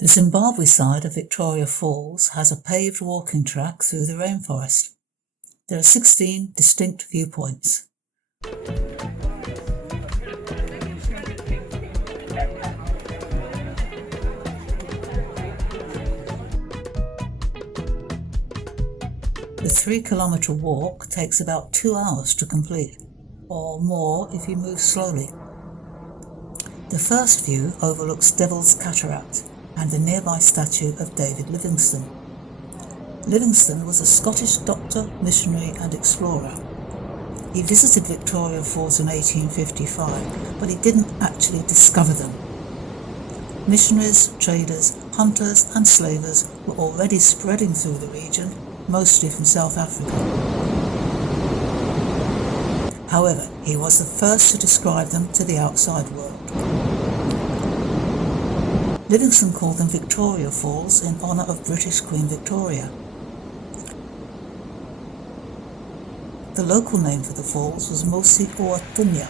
The Zimbabwe side of Victoria Falls has a paved walking track through the rainforest. There are 16 distinct viewpoints. The 3-kilometre walk takes about 2 hours to complete, or more if you move slowly. The first view overlooks Devil's Cataract and the nearby statue of David Livingstone. Livingstone was a Scottish doctor, missionary and explorer. He visited Victoria Falls in 1855, but he didn't actually discover them. Missionaries, traders, hunters and slavers were already spreading through the region, mostly from South Africa. However, he was the first to describe them to the outside world. Livingstone called them Victoria Falls in honour of British Queen Victoria. The local name for the falls was Mosi Oa Tunya,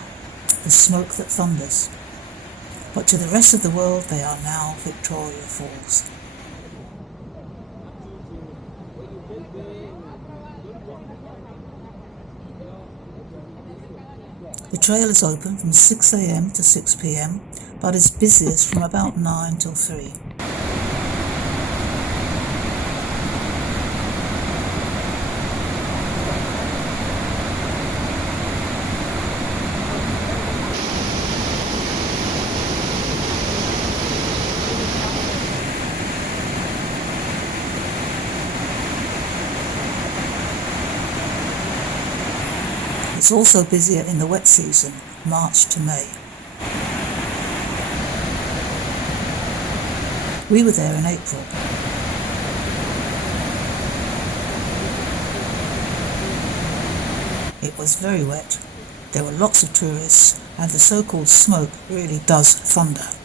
the smoke that thunders. But to the rest of the world they are now Victoria Falls. The trail is open from 6 a.m. to 6 p.m, but is busiest from about 9 till 3. It's also busier in the wet season, March to May. We were there in April. It was very wet, there were lots of tourists, and the so-called smoke really does thunder.